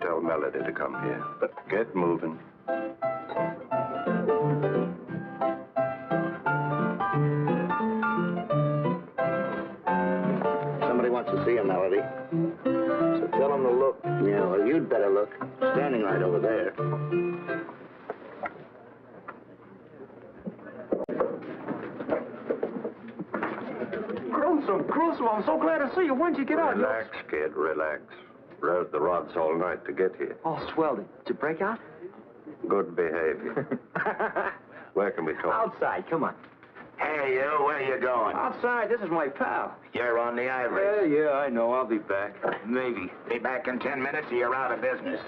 Tell Melody to come here, but get moving. Somebody wants to see you, Melody. So tell him to look. Yeah, well, you'd better look. Standing right over there. Gruesome, I'm so glad to see you. When'd you get out? Relax, kid, relax. Rode the rods all night to get here. Oh, swell. Did you break out? Good behavior. Where can we talk? Outside, come on. Hey, you, where you going? Outside, this is my pal. You're on the ivory. Yeah, I know. I'll be back. Maybe. Be back in 10 minutes or you're out of business.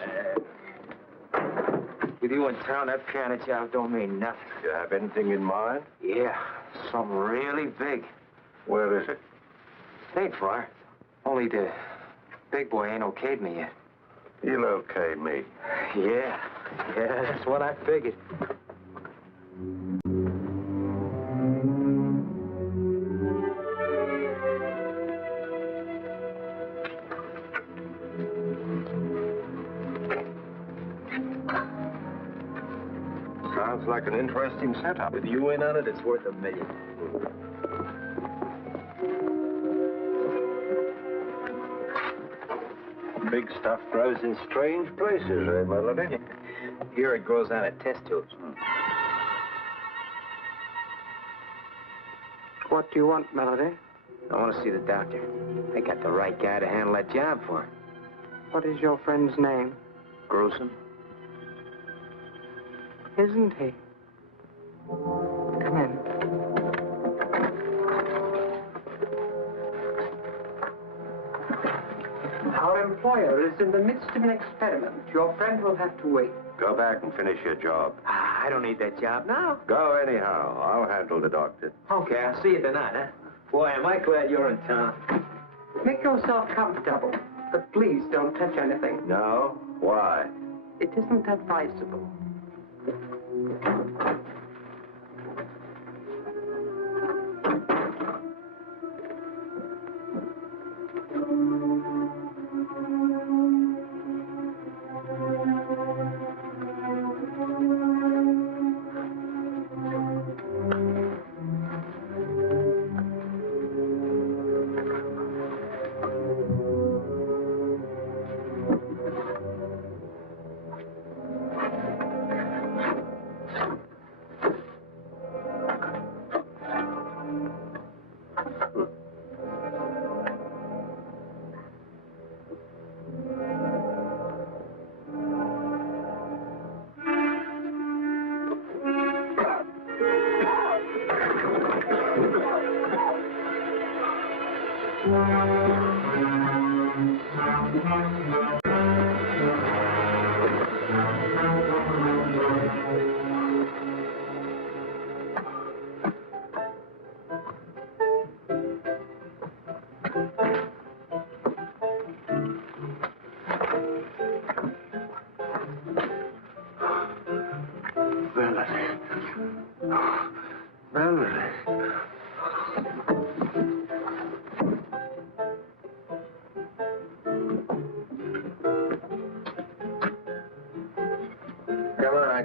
With you in town, that piano job don't mean nothing. You have anything in mind? Yeah, something really big. Where is it? Ain't far. Only the big boy ain't okayed me yet. He'll okay me. Yeah, that's what I figured. Sounds like an interesting setup. With you in on it, it's worth $1 million. Big stuff grows in strange places, eh, Melody? Here it grows on at test tubes. What do you want, Melody? I want to see the doctor. They got the right guy to handle that job for her. What is your friend's name? Gruesome. Isn't he? Come in. Our employer is in the midst of an experiment. Your friend will have to wait. Go back and finish your job. I don't need that job now. Go anyhow. I'll handle the doctor. Okay, I'll see you tonight, huh? Boy, am I glad you're in town. Make yourself comfortable, but please don't touch anything. No? Why? It isn't advisable.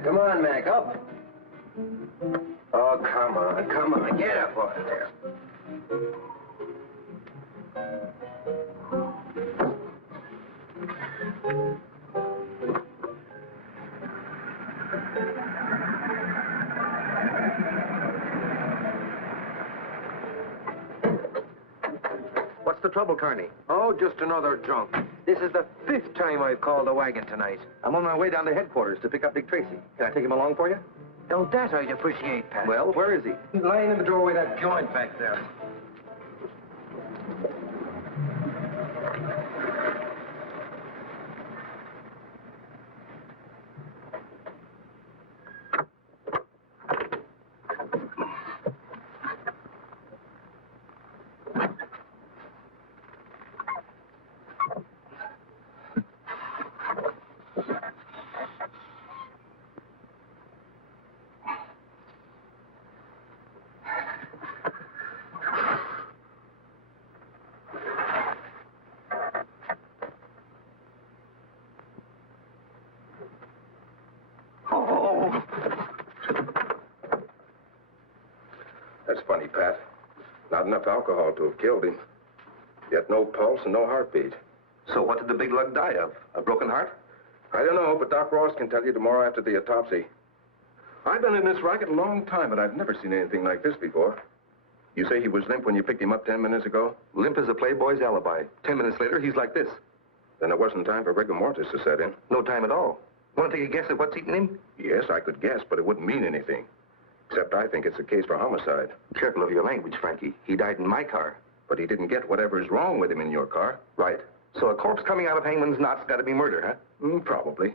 Come on, Mac, up. Oh, come on, get up over there. What's the trouble, Carney? Oh, just another drunk. This is the 5th time I've called the wagon tonight. I'm on my way down to headquarters to pick up Dick Tracy. Can I take him along for you? Now, that I'd appreciate, Pat. Well, where is he? He's lying in the doorway of that joint back there. That's funny, Pat. Not enough alcohol to have killed him. Yet no pulse and no heartbeat. So what did the big lug die of? A broken heart? I don't know, but Doc Ross can tell you tomorrow after the autopsy. I've been in this racket a long time, but I've never seen anything like this before. You say he was limp when you picked him up 10 minutes ago? Limp as a playboy's alibi. 10 minutes later, he's like this. Then it wasn't time for rigor mortis to set in. No time at all. Want to take a guess at what's eating him? Yes, I could guess, but it wouldn't mean anything. Except I think it's a case for homicide. Careful of your language, Frankie. He died in my car. But he didn't get whatever is wrong with him in your car. Right. So a corpse coming out of hangman's knot's got to be murder, huh? Probably.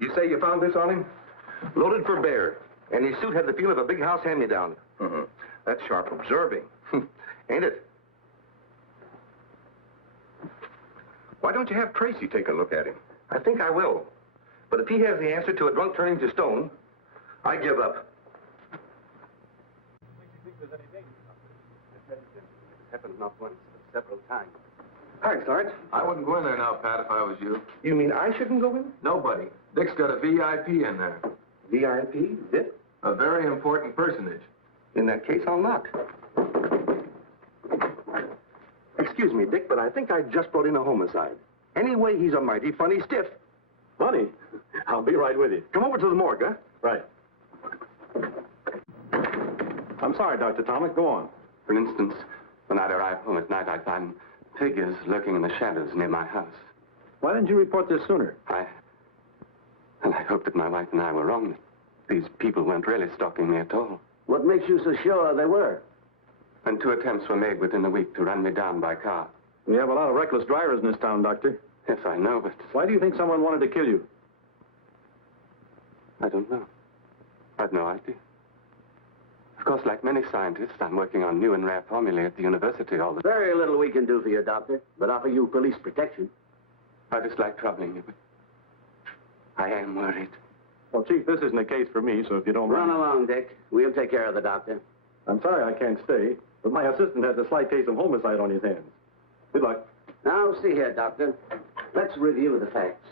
You say you found this on him? Loaded for bear. And his suit had the feel of a big house hand-me-down. Mm-hmm. That's sharp observing. Ain't it? Why don't you have Tracy take a look at him? I think I will. But if he has the answer to a drunk turning to stone, I give up. Happened not once, but several times. Hi, Sarge. I wouldn't go in there now, Pat, if I was you. You mean I shouldn't go in? Nobody. Dick's got a VIP in there. VIP? Dick? A very important personage. In that case, I'll knock. Excuse me, Dick, but I think I just brought in a homicide. Anyway, he's a mighty funny stiff. Funny? I'll be right with you. Come over to the morgue, huh? Right. I'm sorry, Dr. Thomas. Go on. For instance, when I'd arrive home at night, I'd find figures lurking in the shadows near my house. Why didn't you report this sooner? I hoped that my wife and I were wrong. These people weren't really stalking me at all. What makes you so sure they were? And 2 attempts were made within a week to run me down by car. We have a lot of reckless drivers in this town, Doctor. Yes, I know, but Why do you think someone wanted to kill you? I don't know. I've no idea. Of course, like many scientists, I'm working on new and rare formulae at the university all the time. Very little we can do for you, Doctor, but offer you police protection. I dislike troubling you, but I am worried. Well, Chief, this isn't a case for me, so if you don't Run mind... along, Dick. We'll take care of the doctor. I'm sorry I can't stay, but my assistant has a slight case of homicide on his hands. Good luck. Now, see here, Doctor. Let's review the facts.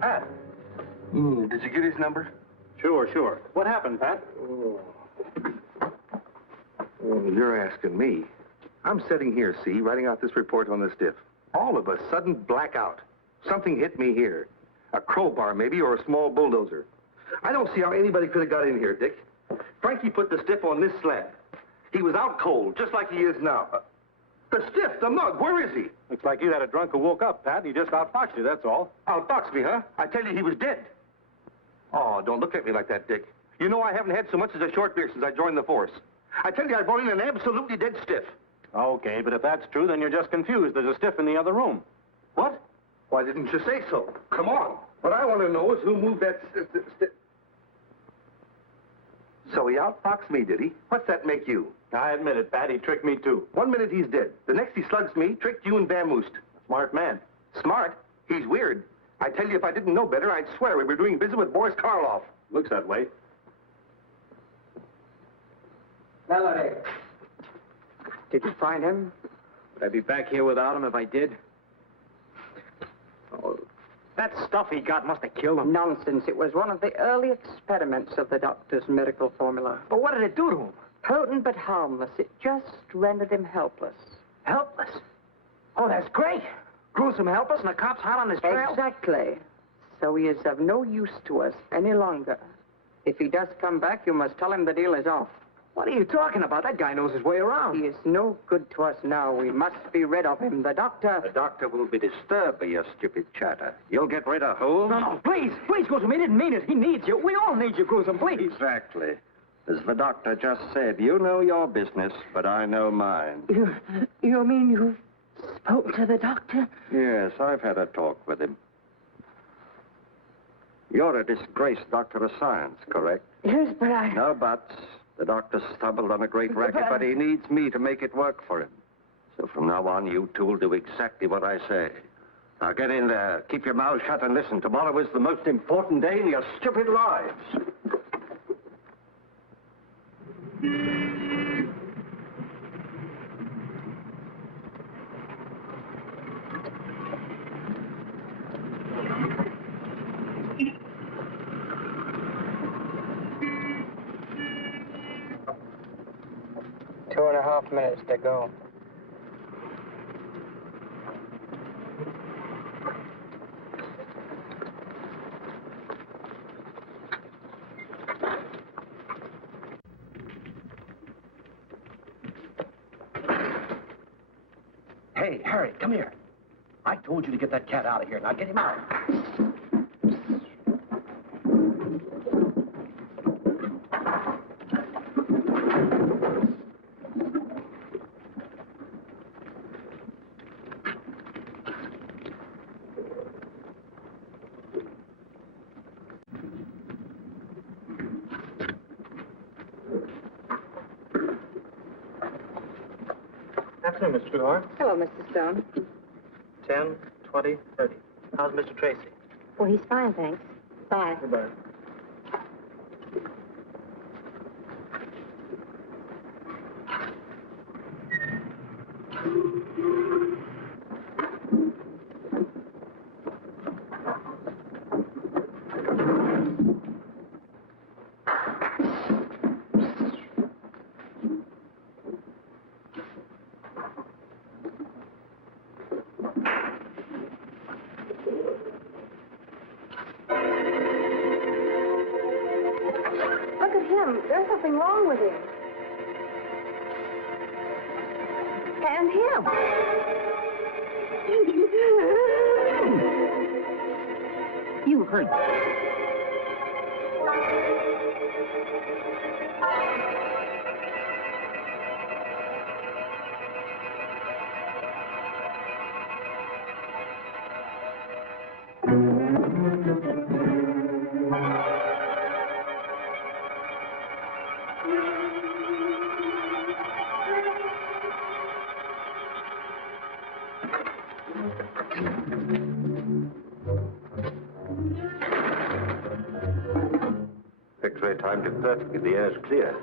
Pat. Did you get his number? Sure. What happened, Pat? Oh, you're asking me. I'm sitting here, see, writing out this report on the stiff. All of a sudden, blackout. Something hit me here. A crowbar, maybe, or a small bulldozer. I don't see how anybody could have got in here, Dick. Frankie put the stiff on this slab. He was out cold, just like he is now. The stiff, the mug, where is he? Looks like you had a drunk who woke up, Pat. He just outfoxed you, that's all. Outboxed me, huh? I tell you, he was dead. Oh, don't look at me like that, Dick. You know I haven't had so much as a short beer since I joined the force. I tell you, I brought in an absolutely dead stiff. Okay, but if that's true, then you're just confused. There's a stiff in the other room. What? Why didn't you say so? Come on. What I want to know is who moved that stiff. So he outfoxed me, did he? What's that make you? I admit it, Pat. He tricked me, too. 1 minute he's dead. The next he slugs me, tricked you and vamoosed. Smart man. Smart? He's weird. I tell you, if I didn't know better, I'd swear we were doing business with Boris Karloff. Looks that way. Melody. Did you find him? Would I be back here without him if I did? Oh, that stuff he got must have killed him. Nonsense. It was one of the early experiments of the doctor's miracle formula. But what did it do to him? Potent but harmless. It just rendered him helpless. Helpless? Oh, that's great. Gruesome helpless and the cops hot on his trail? Exactly. So he is of no use to us any longer. If he does come back, you must tell him the deal is off. What are you talking about? That guy knows his way around. He is no good to us now. We must be rid of him. The doctor... The doctor will be disturbed by your stupid chatter. You'll get rid of Holmes? No, please, Gruesome. He didn't mean it. He needs you. We all need you, Gruesome, please. Exactly. As the doctor just said, you know your business, but I know mine. You mean you've spoken to the doctor? Yes, I've had a talk with him. You're a disgraced doctor of science, correct? Yes, but I... No buts. The doctor stumbled on a great racket, but he needs me to make it work for him. So from now on, you two will do exactly what I say. Now get in there, keep your mouth shut, and listen. Tomorrow is the most important day in your stupid lives. Two and a half minutes to go. Hey, Harry, come here. I told you to get that cat out of here. Now get him out. Afternoon, Mr. Duhar. Hello, Mr. Stone. 10, 20, 30. How's Mr. Tracy? Well, he's fine, thanks. Bye. Goodbye. Look at him. There's something wrong with him. And him. You heard. X-ray timed it perfectly. The air's clear.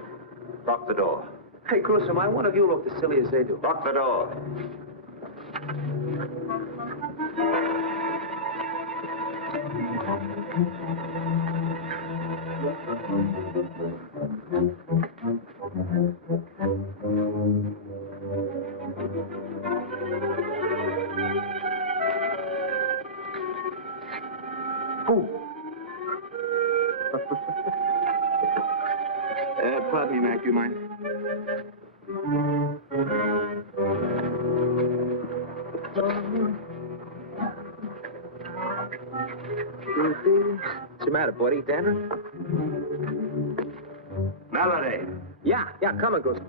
Lock the door. Hey, Gruesome, I wonder if you look as silly as they do. Lock the door. Pardon me, Mac, do you mind? What's the matter, buddy? Dandruff? Melody. Yeah, come on, Gruesome.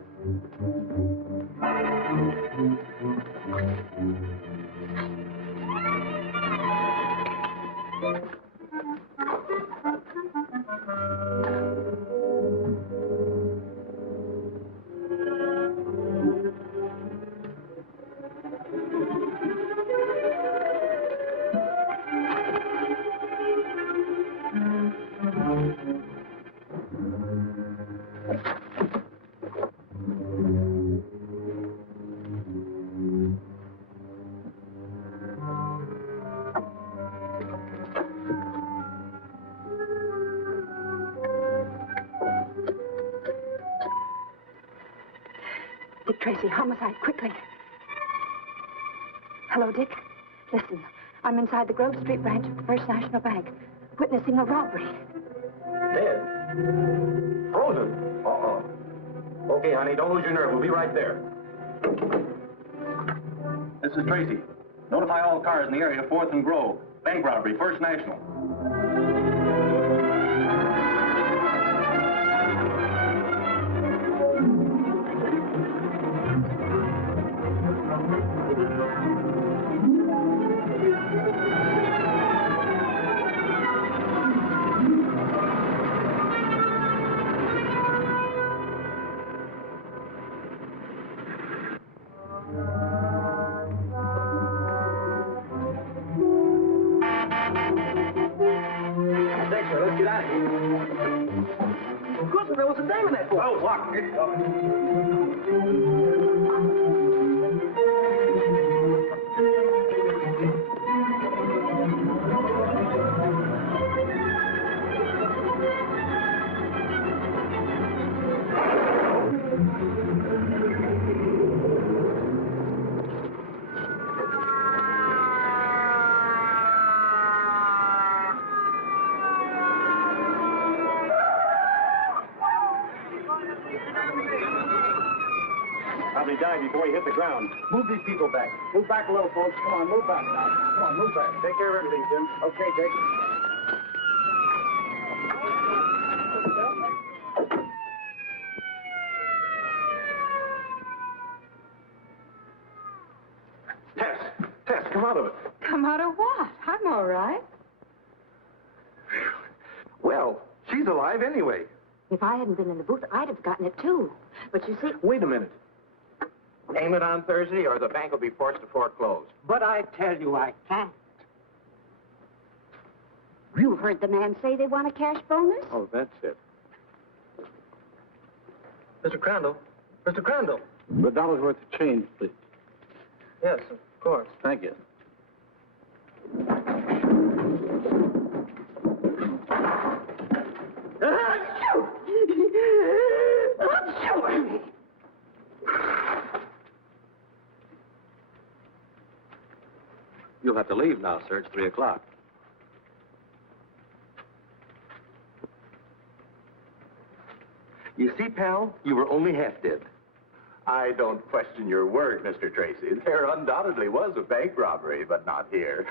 Dick Tracy, homicide, quickly. Hello, Dick. Listen, I'm inside the Grove Street branch of the First National Bank, witnessing a robbery. Dead? Frozen? Uh-oh. Okay, honey, don't lose your nerve. We'll be right there. This is Tracy. Notify all cars in the area, 4th and Grove. Bank robbery, First National. There was a dame in that boat. Oh, lock it up. Probably died before he hit the ground. Move these people back. Move back a little, folks. Come on, move back now. Come on, move back. Take care of everything, Tim. Okay, Dick. Tess, come out of it. Come out of what? I'm all right. Well, she's alive anyway. If I hadn't been in the booth, I'd have gotten it, too. But you see... Wait a minute. Name it on Thursday, or the bank will be forced to foreclose. But I tell you, I can't. You heard the man say they want a cash bonus? Oh, that's it. Mr. Crandall. Mr. Crandall. $1 worth of change, please. Yes, of course. Thank you. You'll have to leave now, sir. It's 3 o'clock. You see, pal, you were only half dead. I don't question your word, Mr. Tracy. There undoubtedly was a bank robbery, but not here.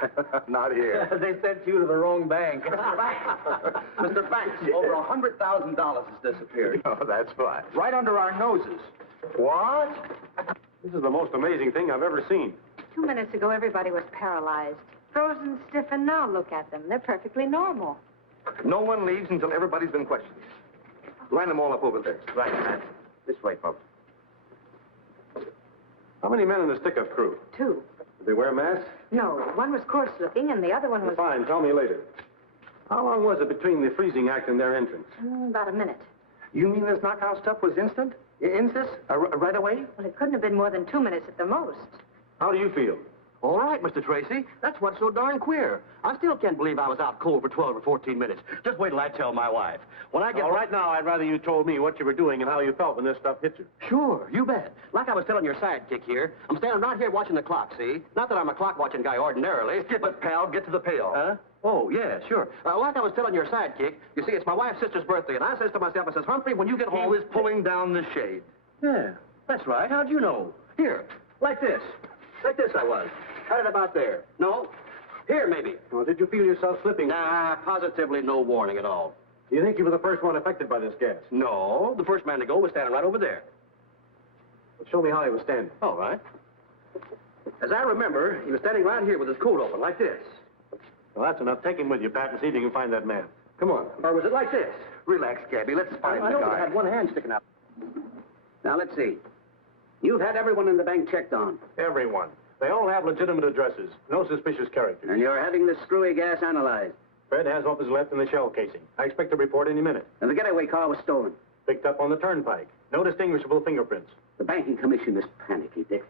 Not here. They sent you to the wrong bank. Mr. Banks, over $100,000 has disappeared. Oh, that's fine. Right under our noses. What? This is the most amazing thing I've ever seen. 2 minutes ago, everybody was paralyzed. Frozen stiff, and now look at them. They're perfectly normal. No one leaves until everybody's been questioned. Line them all up over there. Right, man. This way, folks. How many men in the stick-up crew? 2. Did they wear masks? No, one was coarse-looking, and the other one was... Fine, tell me later. How long was it between the freezing act and their entrance? About a minute. You mean this knockout stuff was instant? Insist? Right away? Well, it couldn't have been more than 2 minutes at the most. How do you feel? All right, Mr. Tracy. That's what's so darn queer. I still can't believe I was out cold for 12 or 14 minutes. Just wait till I tell my wife. When I get... All right, now, I'd rather you told me what you were doing and how you felt when this stuff hit you. Sure, you bet. Like I was telling your sidekick here, I'm standing right here watching the clock, see? Not that I'm a clock-watching guy ordinarily. Skip it, pal. Get to the pail. Huh? Oh, yeah, sure. Like I was telling your sidekick, you see, it's my wife's sister's birthday, and I says to myself, I says, Humphrey, when you get home... He was pulling down the shade. Yeah, that's right. How'd you know? Here, like this. Like this I was. Had it about there. No? Here, maybe. Well, did you feel yourself slipping? Nah, positively no warning at all. Do you think you were the first one affected by this gas? No, the first man to go was standing right over there. Well, show me how he was standing. All right. As I remember, he was standing right here with his coat open, like this. Well, that's enough. Take him with you, Pat, and see if you can find that man. Come on. Or was it like this? Relax, Gabby. Let's find I the know guy. I had one hand sticking out. Now, let's see. You've had everyone in the bank checked on. Everyone. They all have legitimate addresses. No suspicious characters. And you're having the screwy gas analyzed. Fred has what was left in the shell casing. I expect a report any minute. And the getaway car was stolen. Picked up on the turnpike. No distinguishable fingerprints. The banking commission is panicky, Dick.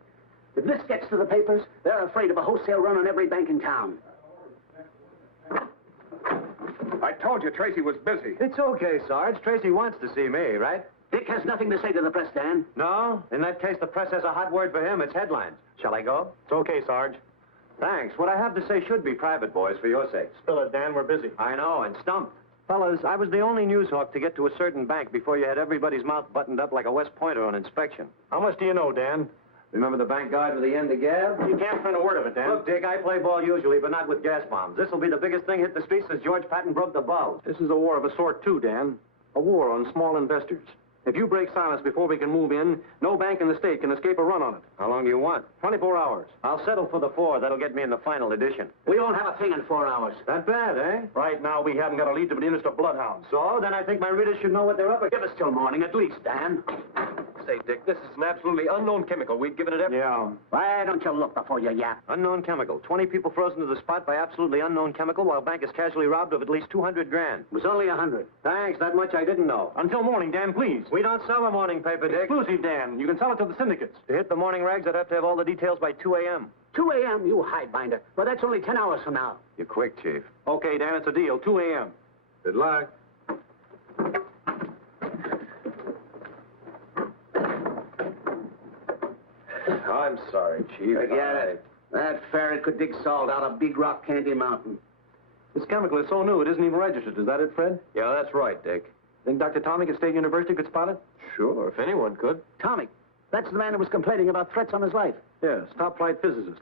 If this gets to the papers, they're afraid of a wholesale run on every bank in town. I told you Tracy was busy. It's okay, Sarge. Tracy wants to see me, right? Dick has nothing to say to the press, Dan. No? In that case, the press has a hot word for him. It's headlines. Shall I go? It's okay, Sarge. Thanks. What I have to say should be private, boys, for your sakes. Spill it, Dan. We're busy. I know, and stumped. Fellas, I was the only news hawk to get to a certain bank before you had everybody's mouth buttoned up like a West Pointer on inspection. How much do you know, Dan? Remember the bank guard with the end of gab? You can't print a word of it, Dan. Look, Dick, I play ball usually, but not with gas bombs. This will be the biggest thing hit the streets since George Patton broke the bulb. This is a war of a sort, too, Dan. A war on small investors. If you break silence before we can move in, no bank in the state can escape a run on it. How long do you want? 24 hours. I'll settle for the 4. That'll get me in the final edition. We won't have a thing in 4 hours. That bad, eh? Right now, we haven't got a lead to the interest of bloodhounds. So, then I think my readers should know what they're up against. Give us till morning, at least, Dan. Say, Dick, this is an absolutely unknown chemical. We've given it every... Yeah. Why don't you look before you yap? Unknown chemical. 20 people frozen to the spot by absolutely unknown chemical while bank is casually robbed of at least 200 grand. It was only 100. Thanks, that much I didn't know. Until morning, Dan, please. We don't sell the morning paper, Dick. Exclusive, Dan. You can sell it to the syndicates. To hit the morning rags, I'd have to have all the details by 2 a.m. 2 a.m., you highbinder. Well, that's only 10 hours from now. You're quick, Chief. Okay, Dan, it's a deal. 2 a.m. Good luck. I'm sorry, Chief. Forget it. That ferret could dig salt out of Big Rock Candy Mountain. This chemical is so new, it isn't even registered. Is that it, Fred? Yeah, that's right, Dick. Think Dr. Tomic at State University could spot it? Sure, if anyone could. Tomic, that's the man who was complaining about threats on his life. Yes, top-flight physicist.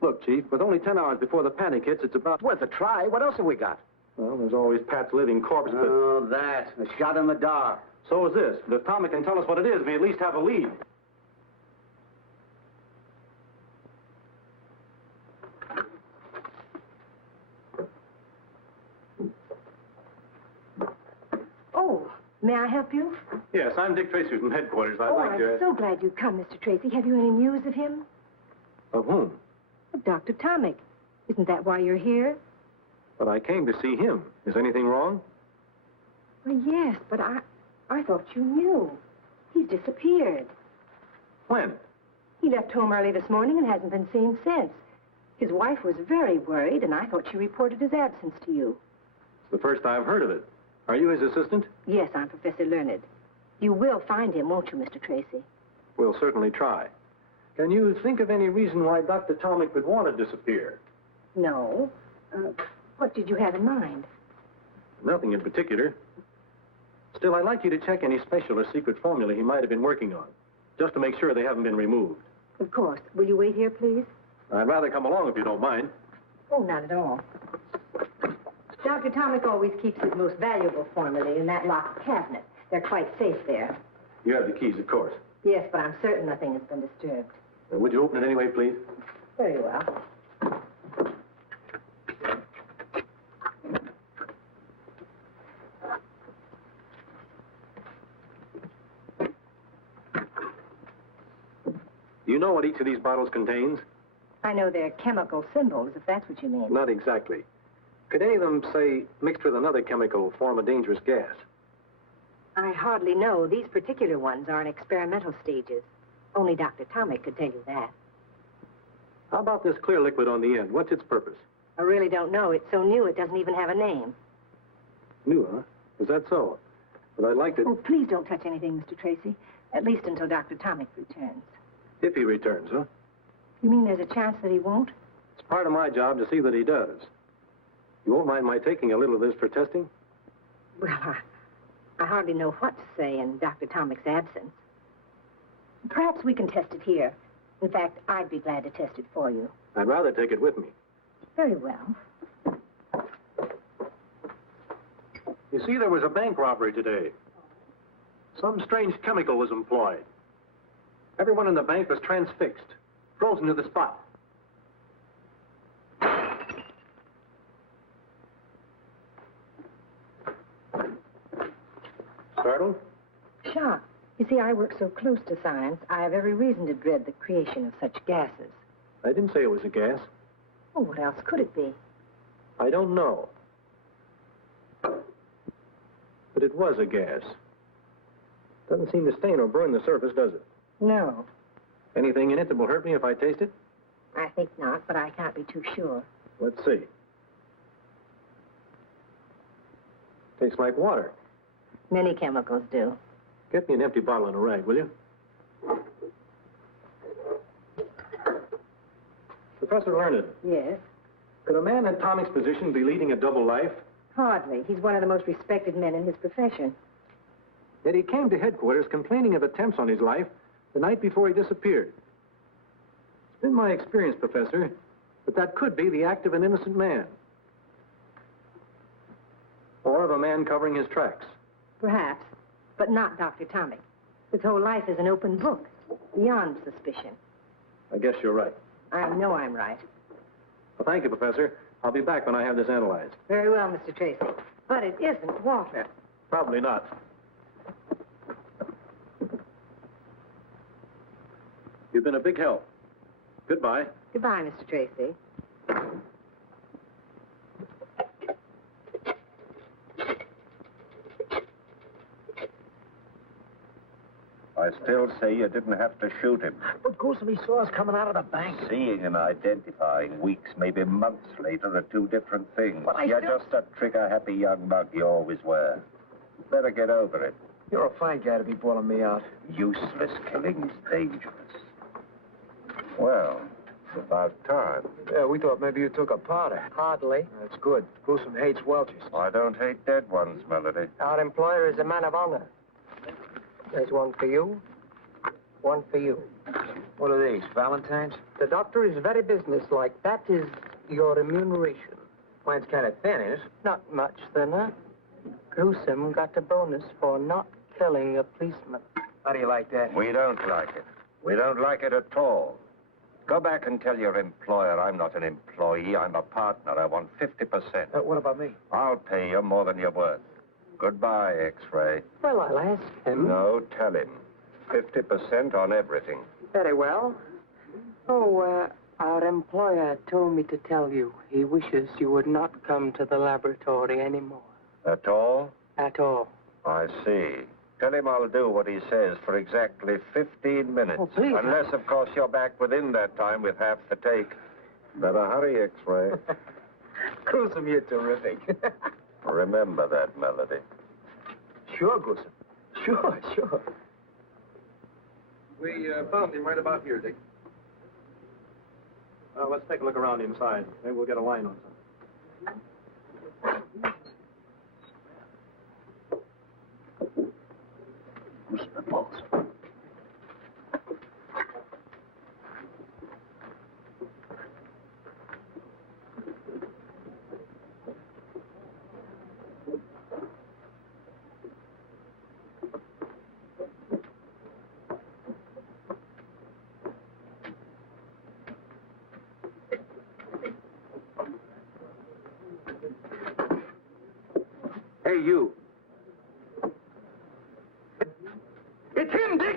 Look, Chief, with only 10 hours before the panic hits, it's about... It's worth a try. What else have we got? Well, there's always Pat's living corpse, but... Oh, that. A shot in the dark. So is this. But if Tomic can tell us what it is, we at least have a lead. Oh, may I help you? Yes, I'm Dick Tracy from headquarters. I'd like to... I'm so glad you've come, Mr. Tracy. Have you any news of him? Of whom? Of Dr. Tomic. Isn't that why you're here? But I came to see him. Is anything wrong? Well, yes, but I thought you knew. He's disappeared. When? He left home early this morning and hasn't been seen since. His wife was very worried, and I thought she reported his absence to you. It's the first I've heard of it. Are you his assistant? Yes, I'm Professor Learned. You will find him, won't you, Mr. Tracy? We'll certainly try. Can you think of any reason why Dr. Tomic would want to disappear? No. What did you have in mind? Nothing in particular. Still, I'd like you to check any special or secret formula he might have been working on, just to make sure they haven't been removed. Of course. Will you wait here, please? I'd rather come along if you don't mind. Oh, not at all. Dr. Tomic always keeps his most valuable formulae in that locked cabinet. They're quite safe there. You have the keys, of course. Yes, but I'm certain nothing has been disturbed. Would you open it anyway, please? Very well. Do you know what each of these bottles contains? I know they're chemical symbols, if that's what you mean. Not exactly. Could any of them, say, mixed with another chemical, form a dangerous gas? I hardly know. These particular ones are in experimental stages. Only Dr. Tomic could tell you that. How about this clear liquid on the end? What's its purpose? I really don't know. It's so new, it doesn't even have a name. New, huh? Is that so? But I'd like to... Oh, please don't touch anything, Mr. Tracy. At least until Dr. Tomic returns. If he returns, huh? You mean there's a chance that he won't? It's part of my job to see that he does. You won't mind my taking a little of this for testing? Well, I hardly know what to say in Dr. Tomic's absence. Perhaps we can test it here. In fact, I'd be glad to test it for you. I'd rather take it with me. Very well. You see, there was a bank robbery today. Some strange chemical was employed. Everyone in the bank was transfixed, frozen to the spot. Startled? Shocked. You see, I work so close to science, I have every reason to dread the creation of such gases. I didn't say it was a gas. Oh, what else could it be? I don't know. But it was a gas. Doesn't seem to stain or burn the surface, does it? No, Anything in it that will hurt me if I taste it? I think not, but I can't be too sure. Let's see. Tastes like water. Many chemicals do. Get me an empty bottle and a rag, will you? Professor Learned, Yes? could a man in Tomic's position be leading a double life? Hardly. He's one of the most respected men in his profession. Yet he came to headquarters complaining of attempts on his life the night before he disappeared. It's been my experience, Professor, that could be the act of an innocent man. Or of a man covering his tracks. Perhaps, but not Dr. Tomic. His whole life is an open book, beyond suspicion. I guess you're right. I know I'm right. Well, thank you, Professor. I'll be back when I have this analyzed. Very well, Mr. Tracy. But it isn't water. Probably not. You've been a big help. Goodbye. Goodbye, Mr. Tracy. I still say you didn't have to shoot him. But Gruesome, he saw us coming out of the bank. Seeing and identifying weeks, maybe months later, are two different things. But You're just a trigger-happy young mug you always were. Better get over it. You're a fine guy to be bawling me out. Useless killing is dangerous. Well, it's about time. Yeah, we thought maybe you took a powder. Hardly. That's good. Gruesome hates Welchers. I don't hate dead ones, Melody. Our employer is a man of honor. There's one for you, one for you. What are these, Valentine's? The doctor is very businesslike. That is your remuneration. Mine's kind of thin, is it? Not much thinner. Gruesome got a bonus for not killing a policeman. How do you like that? We don't like it. We don't like it at all. Go back and tell your employer I'm not an employee, I'm a partner. I want 50%. What about me? I'll pay you more than you're worth. Goodbye, X-Ray. Well, I'll ask him. No, tell him. 50% on everything. Very well. Oh, our employer told me to tell you he wishes you would not come to the laboratory anymore. At all? At all. I see. Tell him I'll do what he says for exactly 15 minutes. Oh, please. Unless, of course, you're back within that time with half the take. Better hurry, X-Ray. Gruesome, you're terrific. Remember that, Melody. Sure, Gruesome. Sure. We found him right about here, Dick. Let's take a look around inside. Maybe we'll get a line on something. Mr. Balls. Hey, you. It's him, Dick!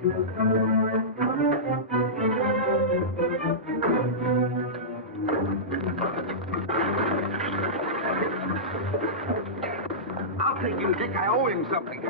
I'll take him, Dick. I owe him something.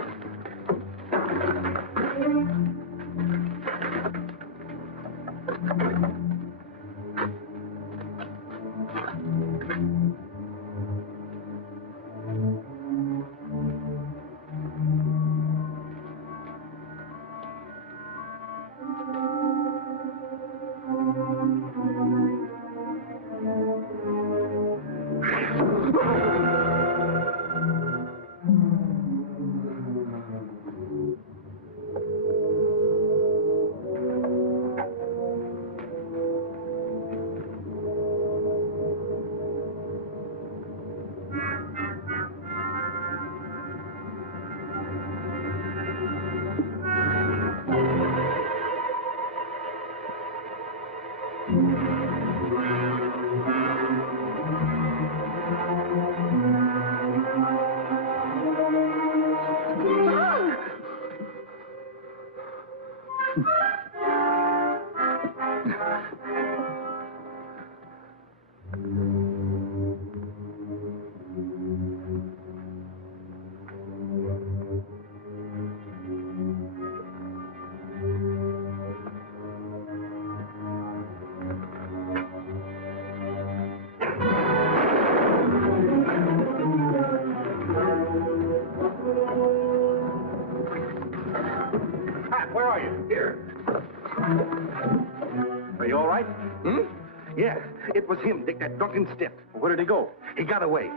Yeah, it was him, Dick, that drunken stiff. Where did he go? He got away.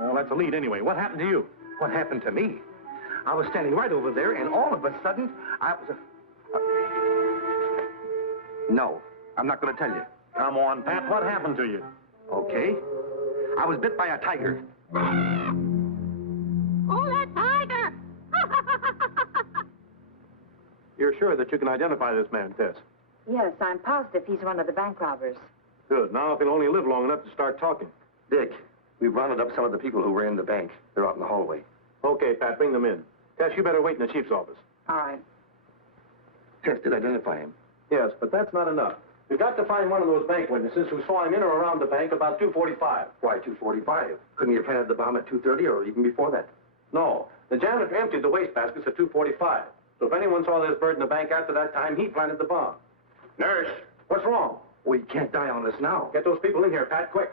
Well, that's a lead anyway. What happened to you? What happened to me? I was standing right over there, and all of a sudden, I was... No, I'm not going to tell you. Come on, Pat. What happened to you? Okay. I was bit by a tiger. Oh, that tiger! You're sure that you can identify this man, Tess? Yes, I'm positive he's one of the bank robbers. Good. Now, if he'll only live long enough to start talking. Dick, we've rounded up some of the people who ran the bank. They're out in the hallway. Okay, Pat, bring them in. Tess, you better wait in the chief's office. All right. Tess did identify him. Yes, but that's not enough. We've got to find one of those bank witnesses who saw him in or around the bank about 2:45. Why 2:45? Couldn't he have planted the bomb at 2:30 or even before that? No. The janitor emptied the wastebaskets at 2:45. So if anyone saw this bird in the bank after that time, he planted the bomb. Nurse, what's wrong? We can't die on this now. Get those people in here, Pat, quick.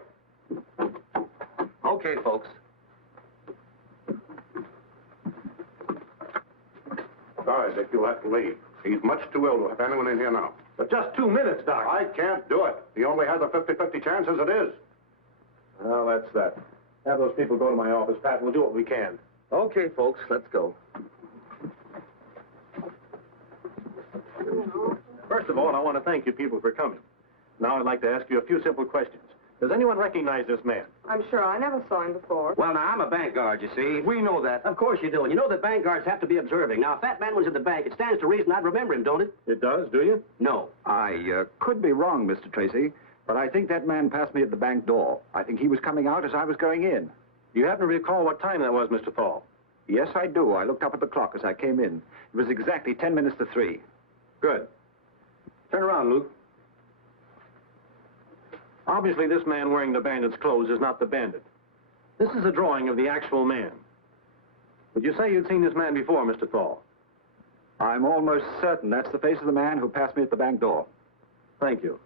Okay, folks. Sorry, Dick, you'll have to leave. He's much too ill to have anyone in here now. But just 2 minutes, Doc. I can't do it. He only has a 50-50 chance as it is. Well, that's that. Have those people go to my office, Pat. We'll do what we can. Okay, folks, let's go. First of all, I want to thank you people for coming. Now I'd like to ask you a few simple questions. Does anyone recognize this man? I'm sure I never saw him before. Well, now, I'm a bank guard, you see. We know that. Of course you do. And you know that bank guards have to be observing. Now, if that man was in the bank, it stands to reason I'd remember him, don't it? It does, do you? No. I could be wrong, Mr. Tracy, but I think that man passed me at the bank door. I think he was coming out as I was going in. Do you happen to recall what time that was, Mr. Thal? Yes, I do. I looked up at the clock as I came in. It was exactly 10 minutes to 3. Good. Turn around, Luke. Obviously, this man wearing the bandit's clothes is not the bandit. This is a drawing of the actual man. Would you say you'd seen this man before, Mr. Thal? I'm almost certain that's the face of the man who passed me at the bank door. Thank you.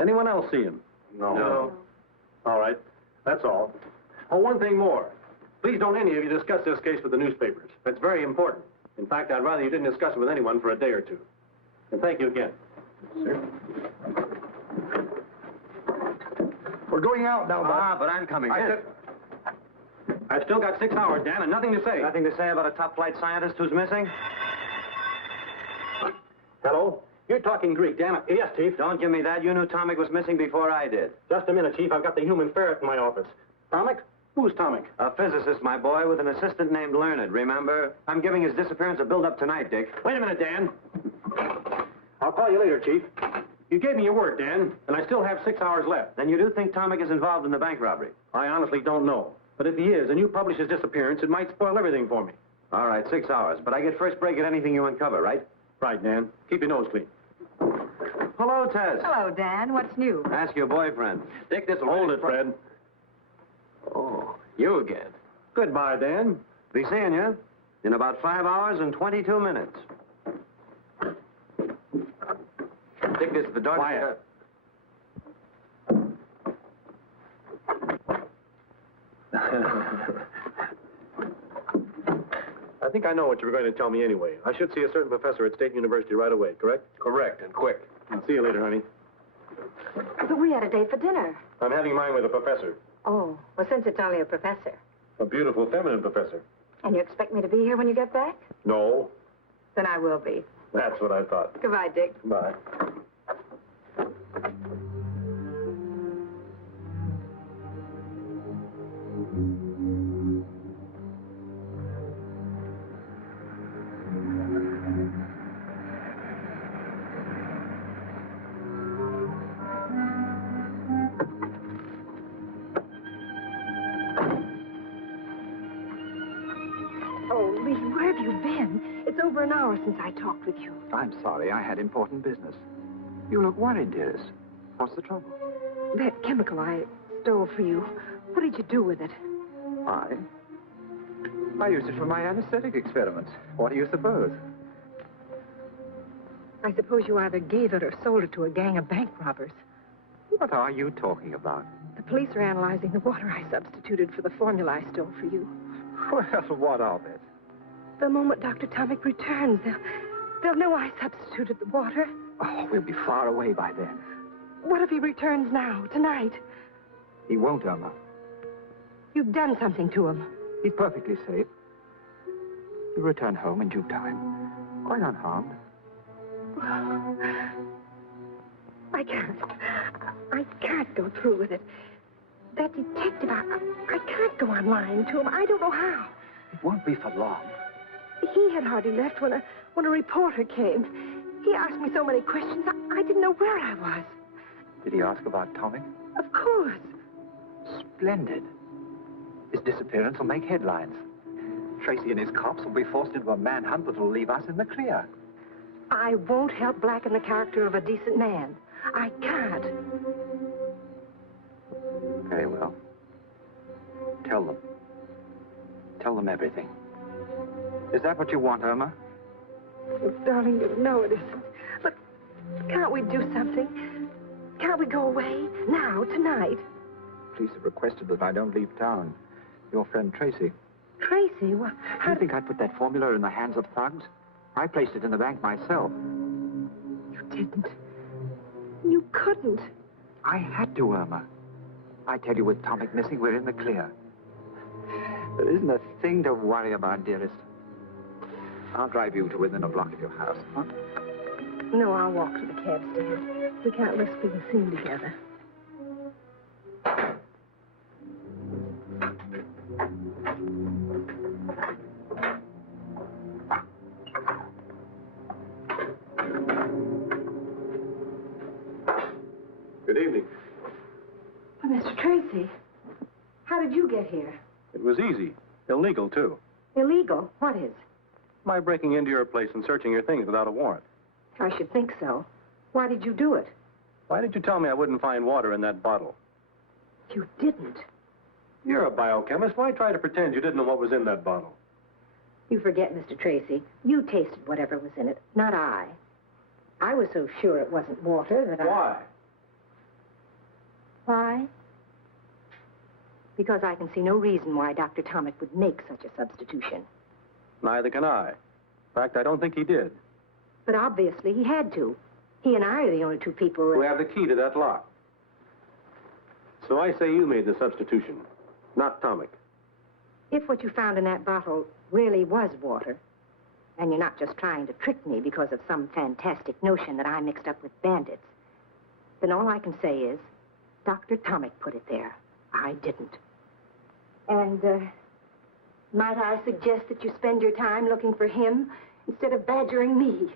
Anyone else see him? No. All right. That's all. Oh, one thing more. Please don't any of you discuss this case with the newspapers. It's very important. In fact, I'd rather you didn't discuss it with anyone for a day or two. And thank you again. Sir? We're going out now, Bob. But I'm coming in. I've still got 6 hours, Dan, and nothing to say. Nothing to say about a top-flight scientist who's missing? Hello? You're talking Greek, Dan. Yes, Chief. Don't give me that. You knew Tomic was missing before I did. Just a minute, Chief. I've got the human ferret in my office. Tomic? Who's Tomic? A physicist, my boy, with an assistant named Learned, remember? I'm giving his disappearance a build-up tonight, Dick. Wait a minute, Dan. I'll call you later, Chief. You gave me your word, Dan, and I still have 6 hours left. Then you do think Tomic is involved in the bank robbery? I honestly don't know. But if he is, and you publish his disappearance, it might spoil everything for me. All right, 6 hours. But I get first break at anything you uncover, right? Right, Dan. Keep your nose clean. Hello, Tess. Hello, Dan. What's new? Ask your boyfriend. Dick, this will Hold it, Fred. Oh, you again. Goodbye, Dan. Be seeing you in about 5 hours and 22 minutes. Dick, this is the dog. Quiet. I think I know what you were going to tell me anyway. I should see a certain professor at State University right away, correct? Correct, and quick. I'll see you later, honey. But we had a date for dinner. I'm having mine with a professor. Oh, well, since it's only a professor. A beautiful feminine professor. And you expect me to be here when you get back? No. Then I will be. That's what I thought. Goodbye, Dick. Bye. Oh, Lee, where have you been? It's over an hour since I talked with you. I'm sorry. I had important business. You look worried, dearest. What's the trouble? That chemical I stole for you, what did you do with it? I used it for my anesthetic experiments. What do you suppose? I suppose you either gave it or sold it to a gang of bank robbers. What are you talking about? The police are analyzing the water I substituted for the formula I stole for you. Well, what of it? The moment Dr. Tomic returns, they'll know I substituted the water. Oh, we'll be far away by then. What if he returns now, tonight? He won't, Irma. You've done something to him. He's perfectly safe. He'll return home in due time. Quite unharmed. I can't go through with it. That detective, I can't go on lying to him. I don't know how. It won't be for long. He had hardly left when a reporter came. He asked me so many questions, I didn't know where I was. Did he ask about Tomic? Of course. Splendid. His disappearance will make headlines. Tracy and his cops will be forced into a manhunt that will leave us in the clear. I won't help blacken the character of a decent man. I can't. Very well. Tell them. Tell them everything. Is that what you want, Irma? Oh, darling, you know it isn't. But can't we do something? Can't we go away? Now, tonight? Police have requested that I don't leave town. Your friend Tracy. Tracy? Well, Do you think I put that formula in the hands of thugs? I placed it in the bank myself. You didn't. You couldn't. I had to, Irma. I tell you, with Tomic missing, we're in the clear. There isn't a thing to worry about, dearest. I'll drive you to within a block of your house, huh? No, I'll walk to the cab stand. We can't risk being seen together. Good evening. Oh, Mr. Tracy, how did you get here? It was easy. Illegal, too. Illegal? What is? My breaking into your place and searching your things without a warrant. I should think so. Why did you do it? Why did you tell me I wouldn't find water in that bottle? You didn't. You're a biochemist. Why try to pretend you didn't know what was in that bottle? You forget, Mr. Tracy. You tasted whatever was in it, not I. I was so sure it wasn't water that Why? Why? Because I can see no reason why Dr. Tomic would make such a substitution. Neither can I. In fact, I don't think he did. But obviously he had to. He and I are the only two people Who have the key to that lock. So I say you made the substitution, not Tomic. If what you found in that bottle really was water, and you're not just trying to trick me because of some fantastic notion that I mixed up with bandits, then all I can say is Dr. Tomic put it there. I didn't. And, might I suggest that you spend your time looking for him instead of badgering me?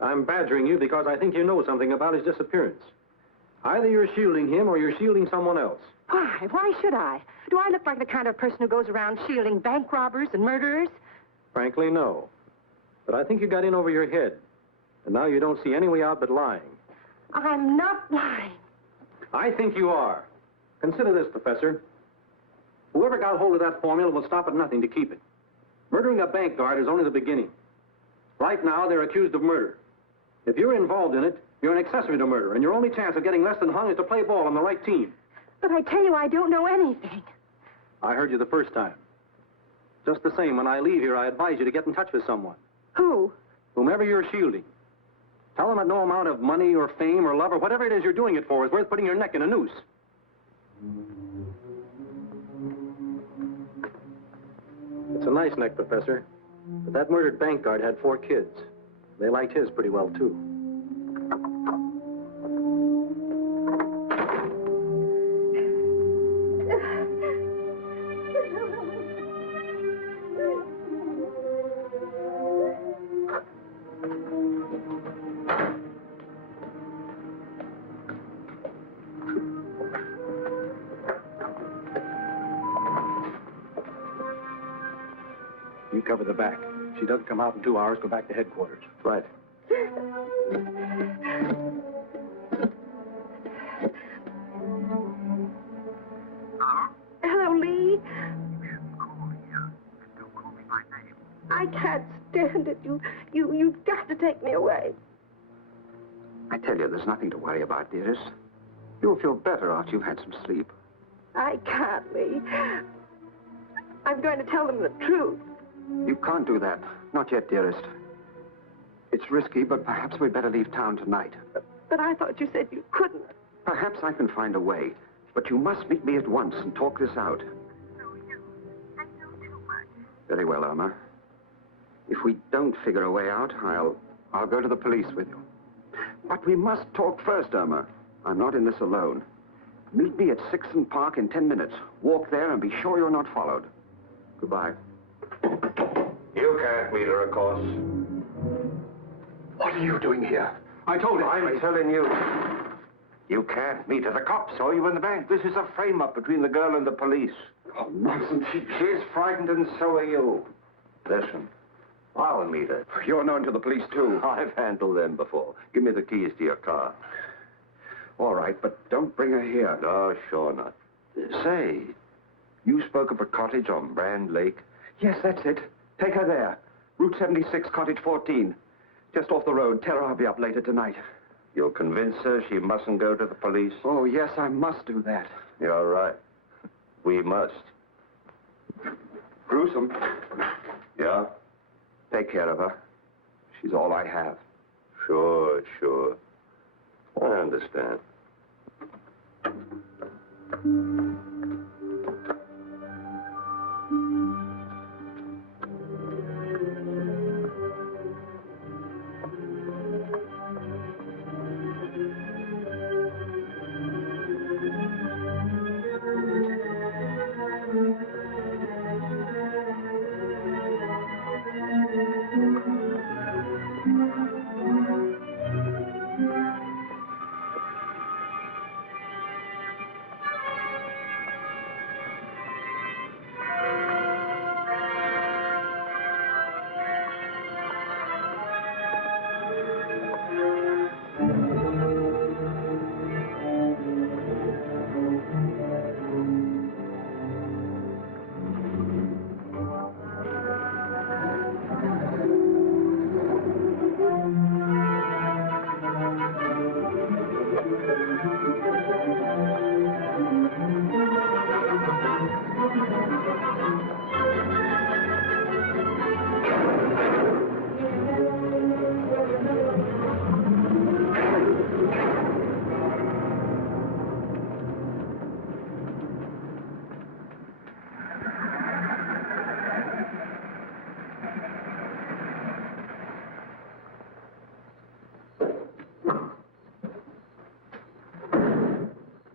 I'm badgering you because I think you know something about his disappearance. Either you're shielding him or you're shielding someone else. Why? Why should I? Do I look like the kind of person who goes around shielding bank robbers and murderers? Frankly, no. But I think you got in over your head. And now you don't see any way out but lying. I'm not lying. I think you are. Consider this, Professor. Whoever got hold of that formula will stop at nothing to keep it. Murdering a bank guard is only the beginning. Right now, they're accused of murder. If you're involved in it, you're an accessory to murder, and your only chance of getting less than hung is to play ball on the right team. But I tell you, I don't know anything. I heard you the first time. Just the same, when I leave here, I advise you to get in touch with someone. Who? Whomever you're shielding. Tell them that no amount of money or fame or love or whatever it is you're doing it for is worth putting your neck in a noose. It's a nice neck, Professor. But that murdered bank guard had 4 kids. They liked his pretty well, too. You cover the back. If she doesn't come out in 2 hours, go back to headquarters. Right. Hello, Lee. I can't stand it. You've got to take me away. I tell you, there's nothing to worry about, dearest. You'll feel better after you've had some sleep. I can't, Lee. I'm going to tell them the truth. You can't do that. Not yet, dearest. It's risky, but perhaps we'd better leave town tonight. But I thought you said you couldn't. Perhaps I can find a way. But you must meet me at once and talk this out. I know too much. Very well, Irma. If we don't figure a way out, I'll go to the police with you. But we must talk first, Irma. I'm not in this alone. Meet me at 6th Park in 10 minutes. Walk there and be sure you're not followed. Goodbye. You can't meet her, of course. What are you doing here? I told you. I'm telling you. You can't meet her. The cops saw you in the bank. This is a frame-up between the girl and the police. Oh, nonsense. She's frightened and so are you. Listen, I'll meet her. You're known to the police, too. I've handled them before. Give me the keys to your car. All right, but don't bring her here. No, sure not. Say, you spoke of a cottage on Brand Lake? Yes, that's it. Take her there. Route 76, Cottage 14. Just off the road. Tell her I'll be up later tonight. You'll convince her she mustn't go to the police? Oh, yes, I must do that. You're right. We must. Gruesome. Yeah? Take care of her. She's all I have. Sure, sure. I understand.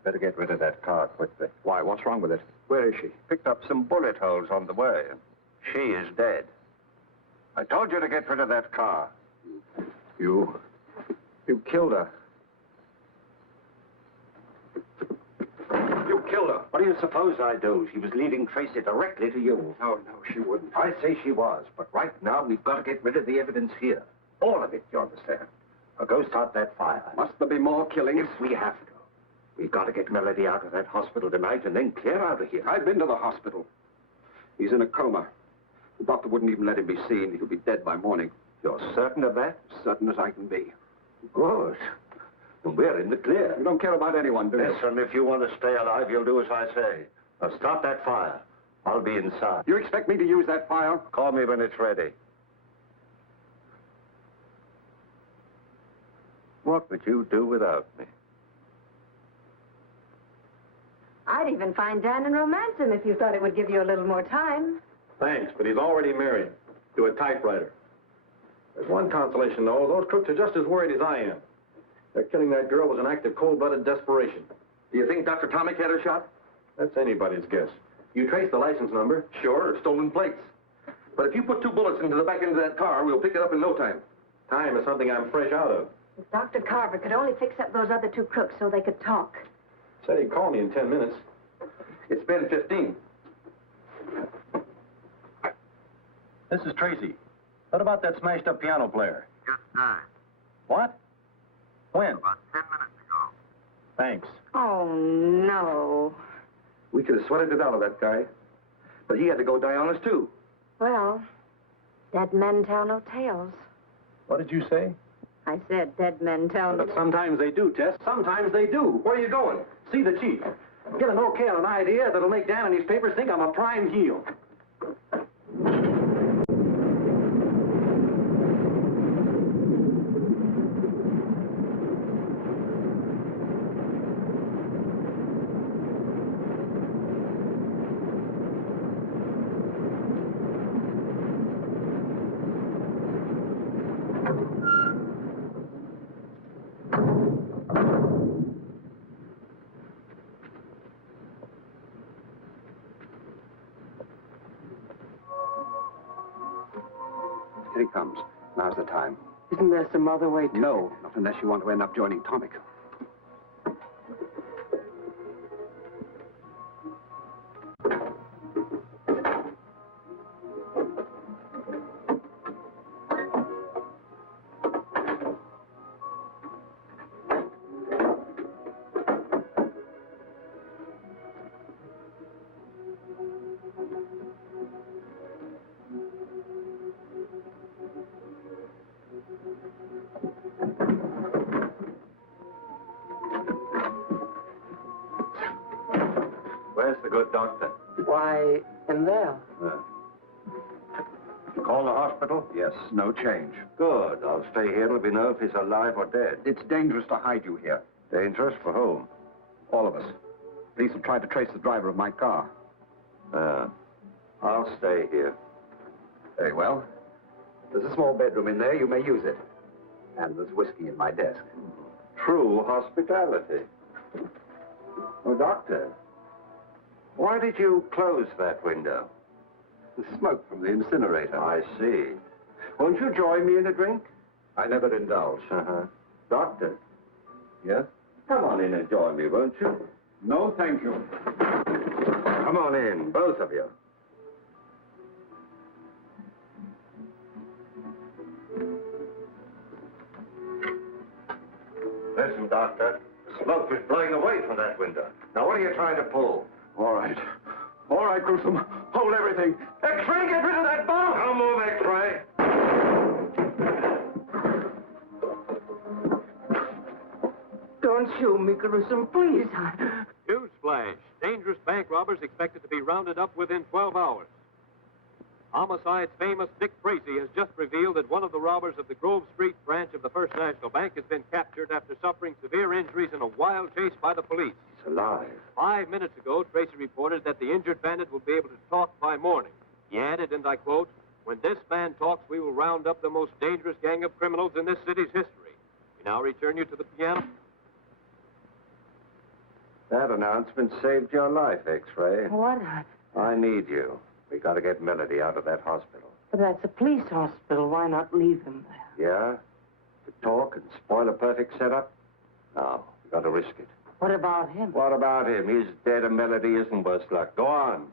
Better get rid of that car quickly. Why, what's wrong with it? Where is she? Picked up some bullet holes on the way. She is dead. I told you to get rid of that car. You killed her. You killed her. What do you suppose I do? She was leading Tracy directly to you. No, she wouldn't. I say she was, but right now we've got to get rid of the evidence here. All of it, you understand? Now go start that fire. Must there be more killings? If we have to. We've got to get Melody out of that hospital tonight and then clear out of here. I've been to the hospital. He's in a coma. The doctor wouldn't even let him be seen. He'll be dead by morning. You're certain of that? Certain as I can be. Good. And we're in the clear. You don't care about anyone, do you? Listen, if you want to stay alive, you'll do as I say. Now start that fire. I'll be inside. You expect me to use that fire? Call me when it's ready. What would you do without me? I'd even find Dan and romance him if you thought it would give you a little more time. Thanks, but he's already married to a typewriter. There's one consolation, though. Those crooks are just as worried as I am. Their killing that girl was an act of cold-blooded desperation. Do you think Dr. Tomic had her shot? That's anybody's guess. You traced the license number? Sure, stolen plates. But if you put 2 bullets into the back end of that car, we'll pick it up in no time. Time is something I'm fresh out of. If Dr. Carver could only fix up those other 2 crooks so they could talk. Said he'd call me in 10 minutes. It's been 15. This is Tracy. What about that smashed-up piano player? Just died. What? When? About 10 minutes ago. Thanks. Oh, no. We could have sweated it out of that guy. But he had to go die on us, too. Well, dead men tell no tales. What did you say? I said dead men tell no... But sometimes they do, Tess. Sometimes they do. Where are you going? See the chief. Get an okay on an idea that'll make Dan and his papers think I'm a prime heel. Here he comes. Now's the time. Isn't there some other way to... No, not unless you want to end up joining Tomic. Where's the good doctor? Why, in there. Call the hospital? Yes, no change. Good. I'll stay here till we know if he's alive or dead. It's dangerous to hide you here. Dangerous for whom? All of us. Police have tried to trace the driver of my car. I'll stay here. Very well. There's a small bedroom in there. You may use it. And there's whiskey in my desk. True hospitality. Oh, doctor, why did you close that window? The smoke from the incinerator. I see. Won't you join me in a drink? I never indulge. Doctor, Yes? come on in and join me, won't you? No, thank you. Come on in, both of you. Listen, Doctor. The smoke is blowing away from that window. Now, what are you trying to pull? All right. All right, Gruesome. Hold everything. X-ray, get rid of that bomb! Don't move, X-ray. Don't shoot me, Gruesome, please. Newsflash. Dangerous bank robbers expected to be rounded up within 12 hours. Homicide's famous Dick Tracy has just revealed that one of the robbers of the Grove Street branch of the First National Bank has been captured after suffering severe injuries in a wild chase by the police. He's alive. 5 minutes ago, Tracy reported that the injured bandit will be able to talk by morning. He added, and I quote, "When this man talks, we will round up the most dangerous gang of criminals in this city's history." We now return you to the piano. That announcement saved your life, X-ray. What? I need you. We got to get Melody out of that hospital. But that's a police hospital. Why not leave him there? Yeah? To talk and spoil a perfect setup? No, we got to risk it. What about him? What about him? He's dead and Melody isn't worse luck. Go on.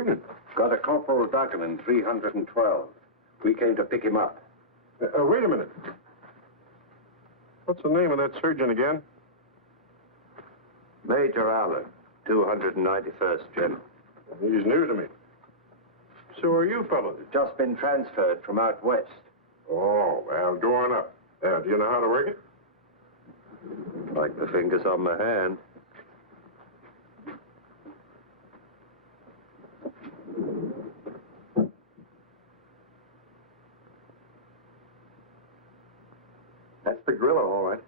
evening. Got a corporal document, 312. We came to pick him up. Wait a minute. What's the name of that surgeon again? Major Allen, 291st General. He's new to me. So are you fellows? Just been transferred from out west. Oh, well, go on up. Do you know how to work it? Like the fingers on my hand. That's the gorilla, all right.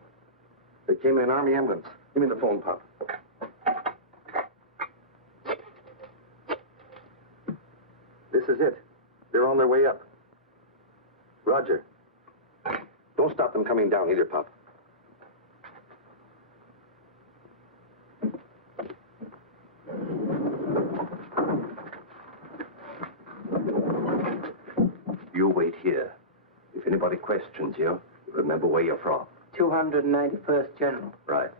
They came in an Army ambulance. Give me the phone, Pop. This is it. They're on their way up. Roger. Don't stop them coming down either, Pop. You wait here. If anybody questions you, remember where you're from. 291st General. Right.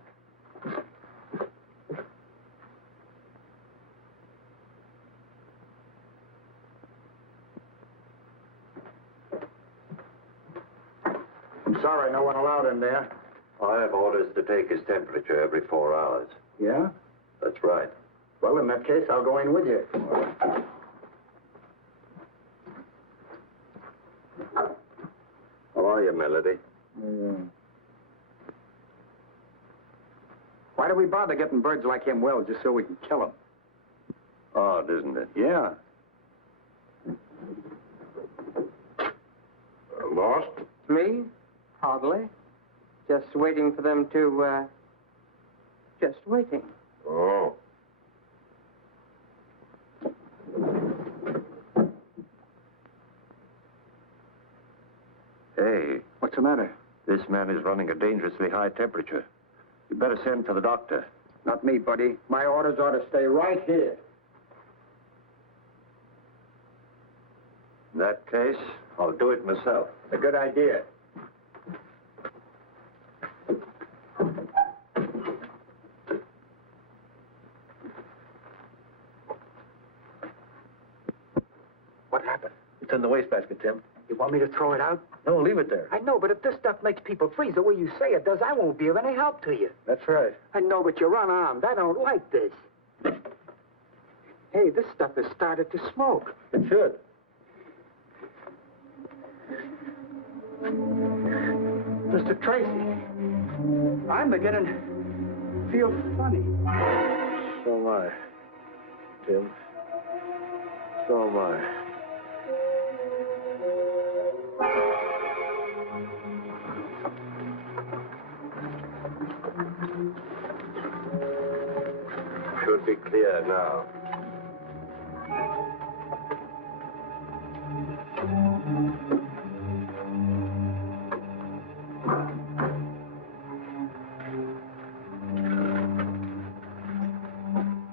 I'm sorry, no one allowed in there. I have orders to take his temperature every 4 hours. Yeah? That's right. Well, in that case, I'll go in with you. How are you, Melody? Why do we bother getting birds like him well just so we can kill them? Odd, isn't it? Yeah. Lost? Me? Hardly. Just waiting for them to, just waiting. Oh. Hey. What's the matter? This man is running a dangerously high temperature. You better send for the doctor. Not me, buddy. My orders are to stay right here. In that case, I'll do it myself. A good idea. What happened? It's in the wastebasket, Tim. You want me to throw it out? No, leave it there. I know, but if this stuff makes people freeze the way you say it does, I won't be of any help to you. That's right. I know, but you're unarmed. I don't like this. Hey, this stuff has started to smoke. It should. Mr. Tracy, I'm beginning to feel funny. So am I, Tim. So am I. Should be clear now.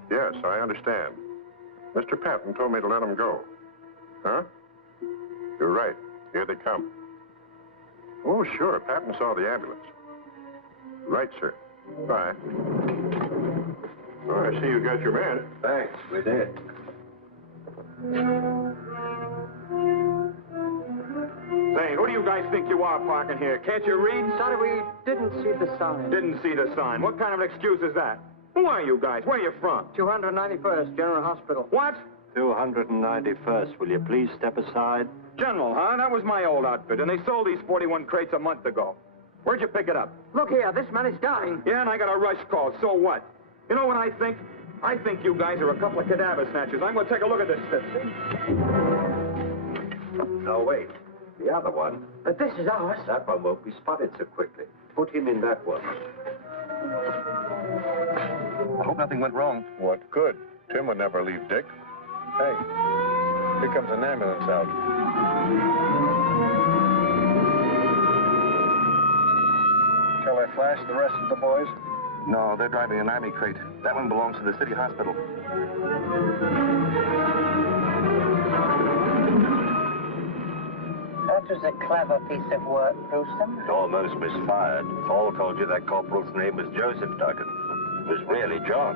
Yes, I understand. Mr. Patton told me to let him go. Huh? You're right. Here they come. Oh, sure. Patton saw the ambulance. Right, sir. Bye. Oh, I see you got your man. Thanks, we did. Say, who do you guys think you are parking here? Can't you read? Sorry, we didn't see the sign. Didn't see the sign. What kind of an excuse is that? Who are you guys? Where are you from? 291st General Hospital. What? 291st. Will you please step aside? General, huh? That was my old outfit, and they sold these 41 crates a month ago. Where'd you pick it up? Look here, this man is dying. Yeah, and I got a rush call. So what? You know what I think? I think you guys are a couple of cadaver snatchers. I'm going to take a look at this stuff. No, wait. The other one. But this is ours. That one won't be spotted so quickly. Put him in that one. I hope nothing went wrong. What could? Tim would never leave Dick. Hey, here comes an ambulance out. Shall I flash the rest of the boys? No, they're driving an Army crate. That one belongs to the city hospital. That was a clever piece of work, Gruesome. It's almost misfired. Paul told you that corporal's name was Joseph Duggan. It was really John.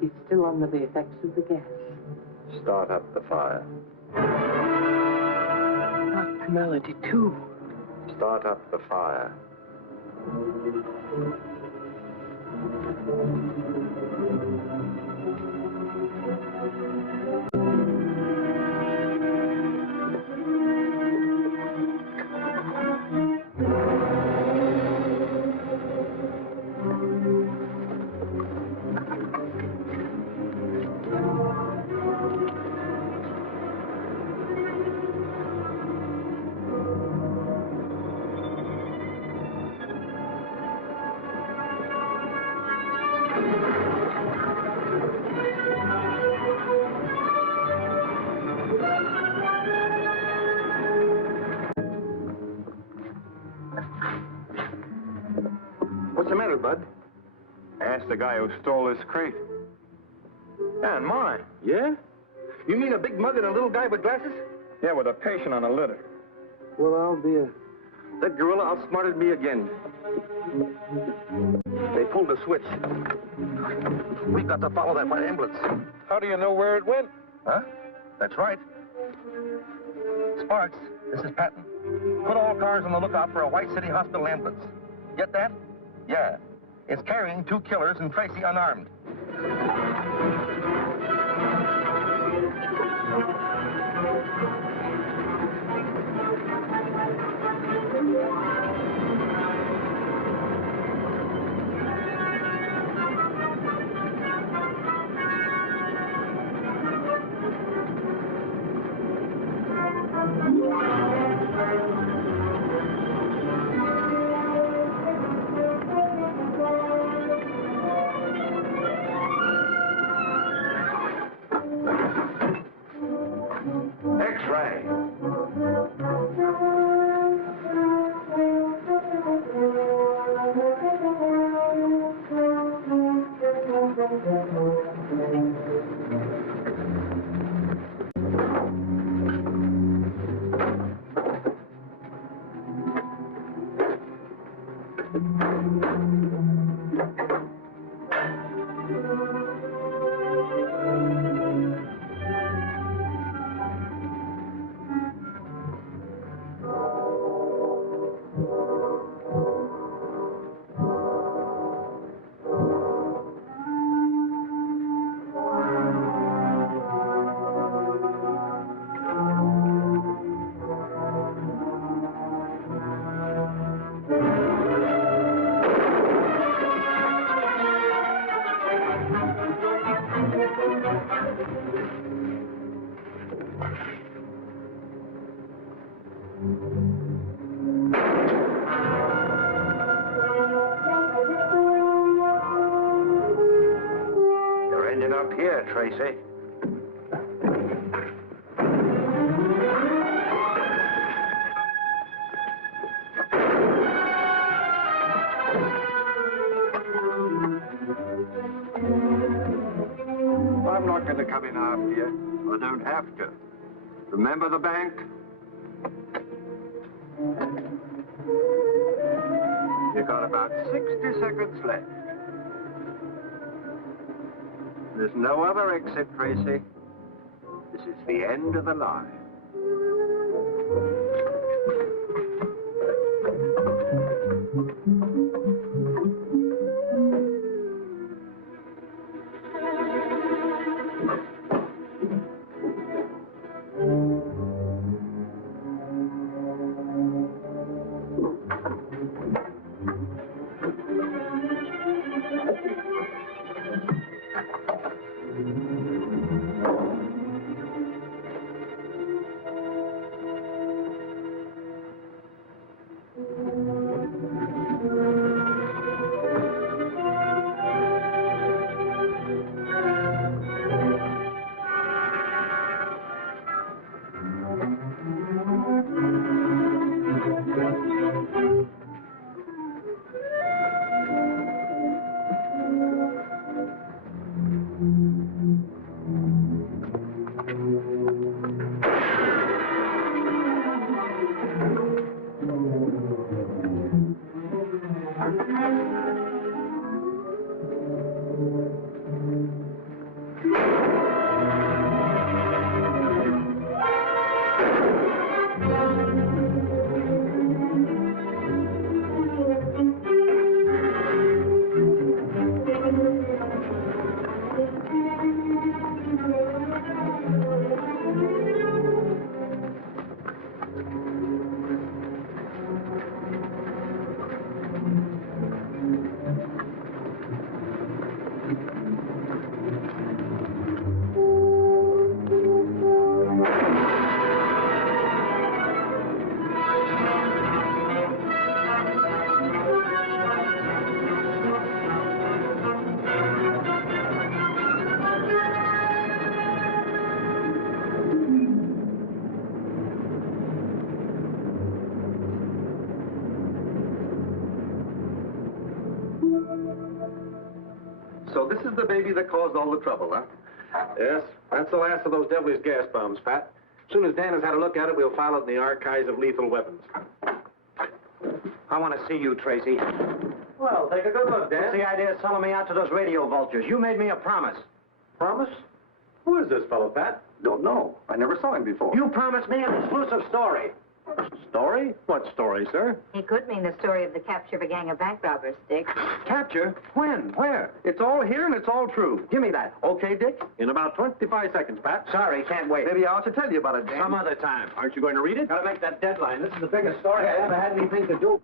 He's still under the effects of the gas. Start up the fire. Not Melody, too. Start up the fire. What's the matter, Bud? Ask the guy who stole this crate. And mine. Yeah? You mean a big mug and a little guy with glasses? Yeah, with a patient on a litter. Well, I'll be a... That gorilla outsmarted me again. They pulled a switch. We've got to follow that white ambulance. How do you know where it went? Huh? That's right. Sparks, this is Patton. Put all cars on the lookout for a White City Hospital ambulance. Get that? Yeah. It's carrying 2 killers and Tracy unarmed. X-ray. You're ending up here, Tracy. I'm not going to come in after you. I don't have to. Remember the bank? You got about 60 seconds left. There's no other exit, Tracy. This is the end of the line. So this is the baby that caused all the trouble, huh? Yes, that's the last of those devilish gas bombs, Pat. As soon as Dan has had a look at it, we'll file it in the archives of lethal weapons. I want to see you, Tracy. Well, take a good look, Dan. What's the idea of selling me out to those radio vultures? You made me a promise. Promise? Who is this fellow, Pat? Don't know. I never saw him before. You promised me an exclusive story. Story? What story, sir? He could mean the story of the capture of a gang of bank robbers, Dick. Capture? When? Where? It's all here and it's all true. Give me that. Okay, Dick? In about 25 seconds, Pat. Sorry, can't wait. Maybe I ought to tell you about it, Dan. Some other time. Aren't you going to read it? Gotta make that deadline. This is the biggest story I ever had anything to do.